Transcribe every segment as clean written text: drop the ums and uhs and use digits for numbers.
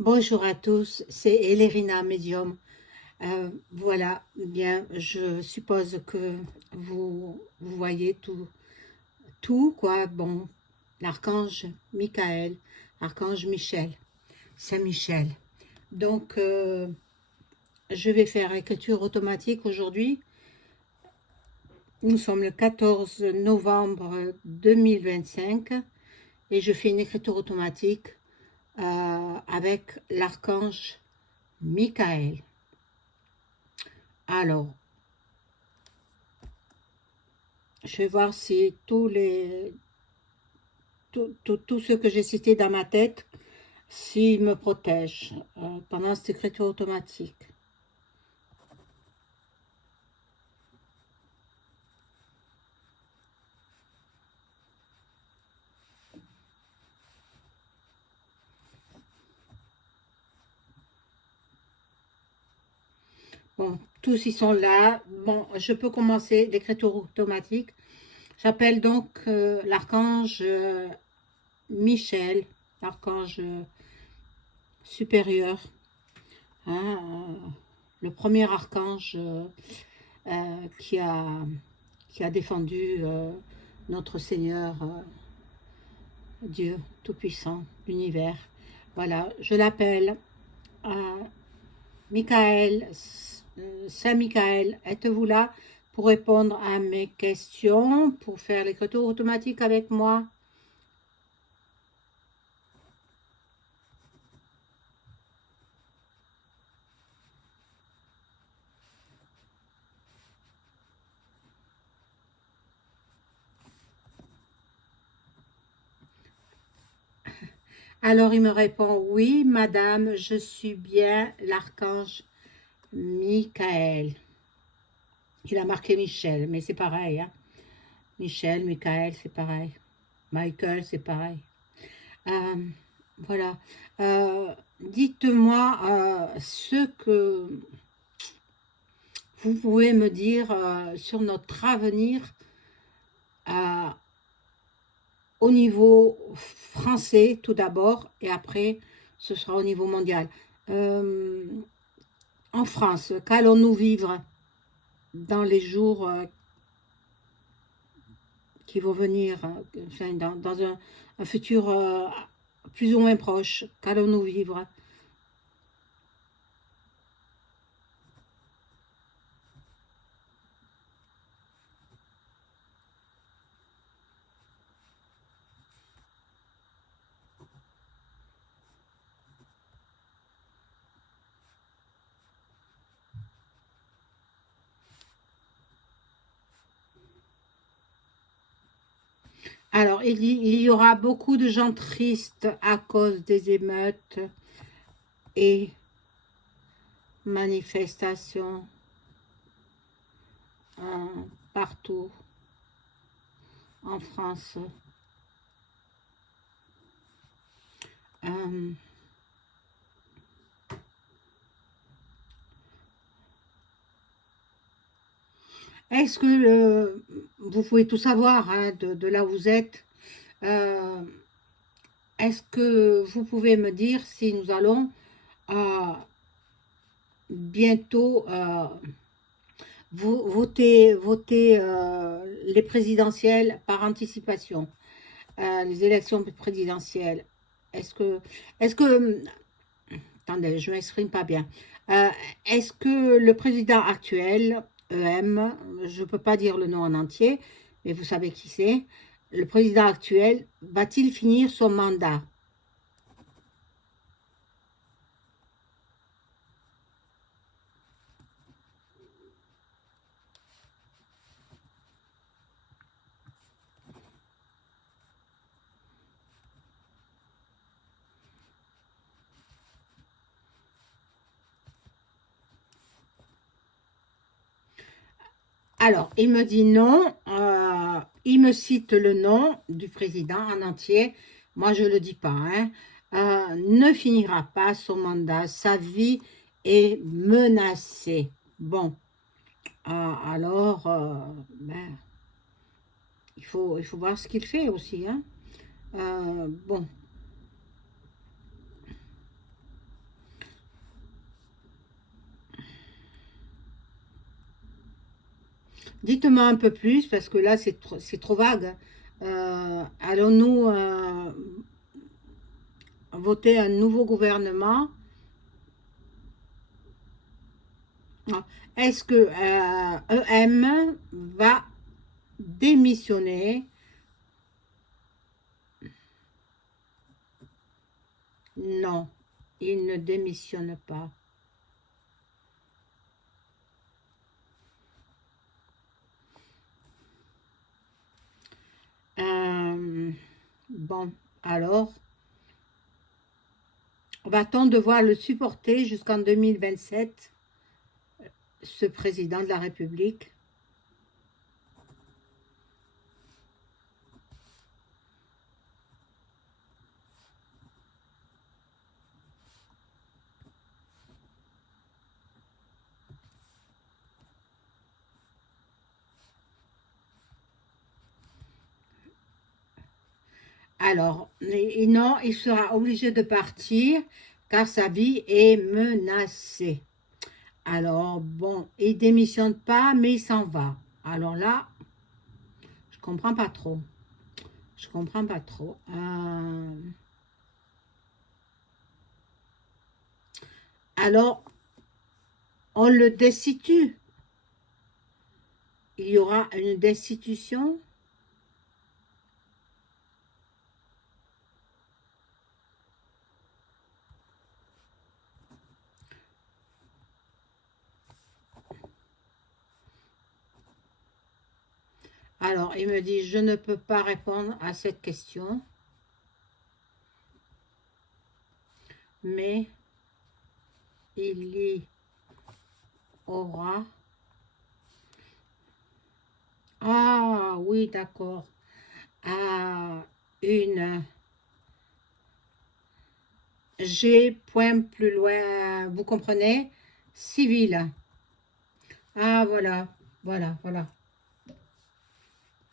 Bonjour à tous, c'est Elérina Medium. Voilà, bien, je suppose que vous voyez tout quoi. Bon, l'archange Michael, l'archange Michel, Saint-Michel. Donc, je vais faire écriture automatique aujourd'hui. Nous sommes le 14 novembre 2025 et je fais une écriture automatique avec l'archange Michael. Alors, je vais voir si tout ce que j'ai cité dans ma tête, s'il me protège pendant cette écriture automatique. Bon, tous ils sont là. Bon, je peux commencer l'écriture automatique. J'appelle donc l'archange Michel, l'archange supérieur, hein, le premier archange qui a défendu notre Seigneur Dieu Tout-Puissant, l'univers. Voilà, je l'appelle Michael, Saint Michael. Êtes-vous là pour répondre à mes questions, pour faire l'écriture automatique avec moi? Alors il me répond, oui, madame, je suis bien l'archange Michael. Il a marqué Michel, mais c'est pareil, hein? Michel, Michael, c'est pareil. Michael, c'est pareil. Euh, voilà. Dites-moi ce que vous pouvez me dire sur notre avenir euh, au niveau français tout d'abord et après ce sera au niveau mondial. Euh, en France, qu'allons-nous vivre dans les jours qui vont venir, enfin, dans un futur plus ou moins proche? Qu'allons-nous vivre? Alors, il y aura beaucoup de gens tristes à cause des émeutes et manifestations partout en France. Euh, Est-ce que vous pouvez tout savoir hein, de là où vous êtes? euh, Est-ce que vous pouvez me dire si nous allons euh, bientôt voter les présidentielles par anticipation, les élections présidentielles? Est-ce que, est-ce que, attendez, je m'exprime pas bien. Euh, Est-ce que le président actuel, EM, je ne peux pas dire le nom en entier, mais vous savez qui c'est, le président actuel, va-t-il finir son mandat? Alors, il me dit non, il me cite le nom du président en entier, moi je ne le dis pas, hein. Ne finira pas son mandat, sa vie est menacée. Bon, alors, ben, il faut voir ce qu'il fait aussi, hein. Bon, Dites-moi un peu plus, parce que là, c'est trop vague. Allons-nous voter un nouveau gouvernement? Est-ce que EM va démissionner? Non, il ne démissionne pas. Bon, alors, va-t-on devoir le supporter jusqu'en 2027, ce président de la République? Alors, et non, il sera obligé de partir car sa vie est menacée. Alors, bon, il démissionne pas, mais il s'en va. Alors là, je comprends pas trop. Je comprends pas trop. Alors, on le destitue. Il y aura une destitution. Alors, il me dit, je ne peux pas répondre à cette question, mais il y aura... Ah, oui, d'accord. Ah, une G, point plus loin, vous comprenez? Civil. Ah, voilà, voilà, voilà.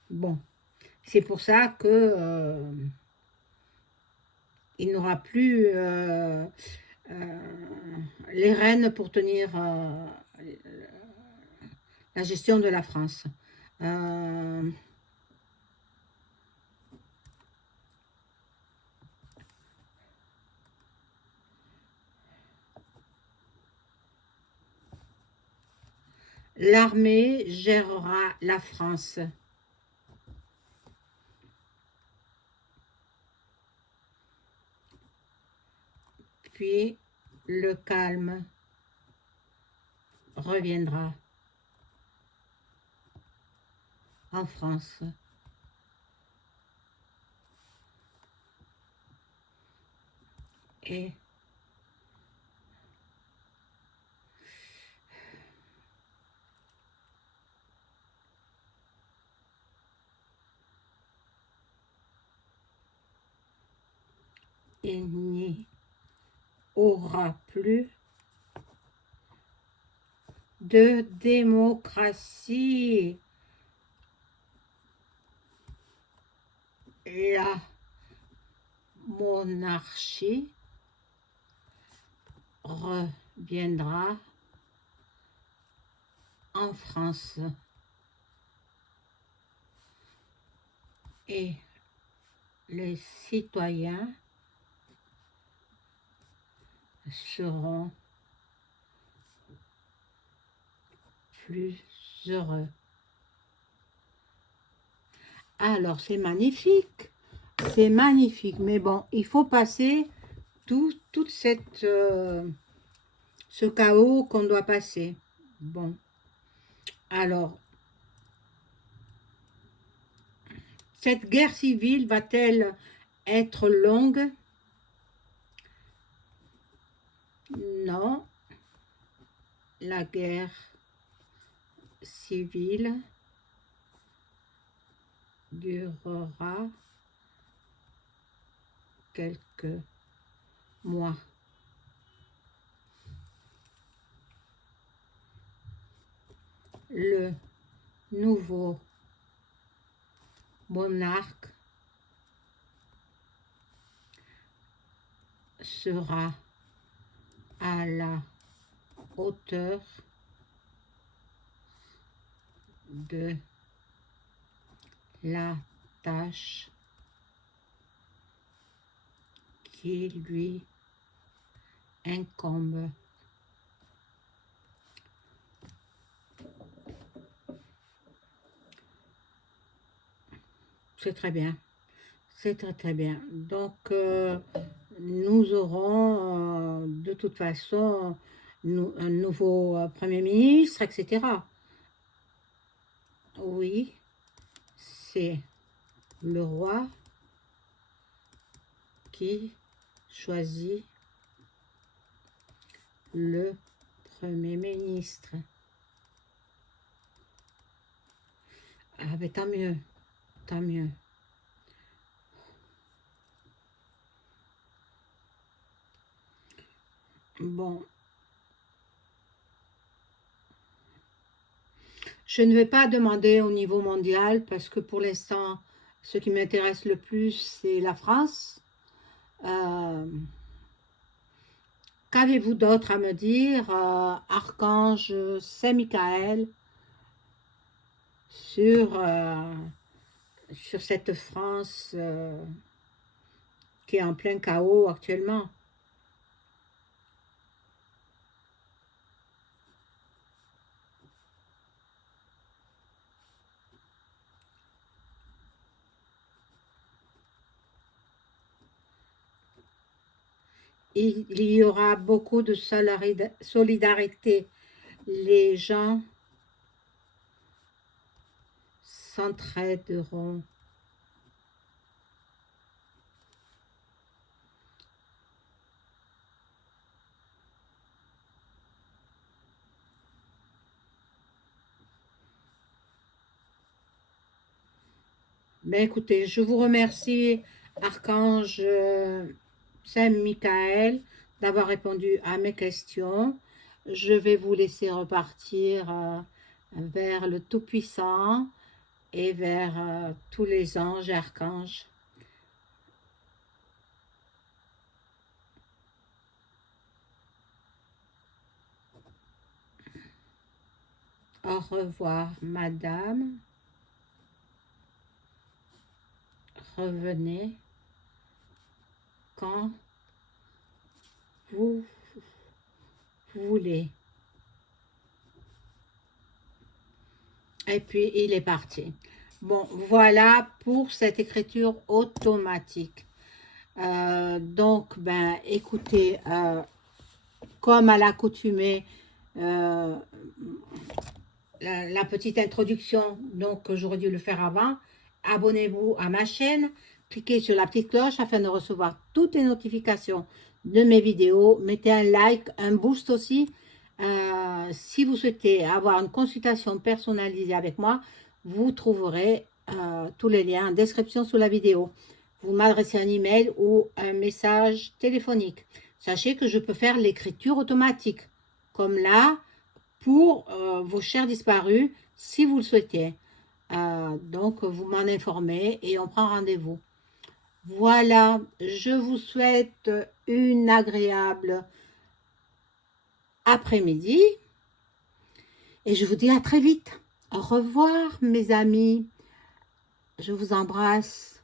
Bon, c'est pour ça que il n'aura plus euh, les rênes pour tenir la gestion de la France. Euh, L'armée gérera la France. Puis le calme reviendra en France. Et il n'y aura plus de démocratie. La monarchie reviendra en France et les citoyens seront plus heureux. Alors, c'est magnifique, mais bon, il faut passer toute ce chaos qu'on doit passer. Bon, alors, cette guerre civile va-t-elle être longue? Non, la guerre civile durera quelques mois. Le nouveau monarque sera à la hauteur de la tâche qui lui incombe. C'est très bien. C'est très très bien. Donc, nous aurons de toute façon un nouveau Premier ministre, etc. Oui, c'est le roi qui choisit le Premier ministre. Ah ben tant mieux, tant mieux. Bon, je ne vais pas demander au niveau mondial parce que pour l'instant, ce qui m'intéresse le plus, c'est la France. Qu'avez-vous d'autre à me dire, Archange Saint-Michael, sur, sur cette France qui est en plein chaos actuellement? Il y aura beaucoup de solidarité. Les gens s'entraideront. Ben écoutez, je vous remercie, Archange Saint-Michael, d'avoir répondu à mes questions. Je vais vous laisser repartir vers le Tout-Puissant et vers tous les anges et archanges. Au revoir, madame. Revenez quand vous voulez. Et puis, il est parti. Bon, voilà pour cette écriture automatique. Donc, ben, écoutez, comme à l'accoutumée, la petite introduction, donc j'aurais dû le faire avant. Abonnez-vous à ma chaîne, cliquez sur la petite cloche afin de recevoir toutes les notifications de mes vidéos. Mettez un like, un boost aussi. Si vous souhaitez avoir une consultation personnalisée avec moi, vous trouverez tous les liens en description sous la vidéo. Vous m'adressez un email ou un message téléphonique. Sachez que je peux faire l'écriture automatique, comme là, pour vos chers disparus, si vous le souhaitez. Donc, vous m'en informez et on prend rendez-vous. Voilà, je vous souhaite une agréable après-midi et je vous dis à très vite. Au revoir, mes amis. Je vous embrasse.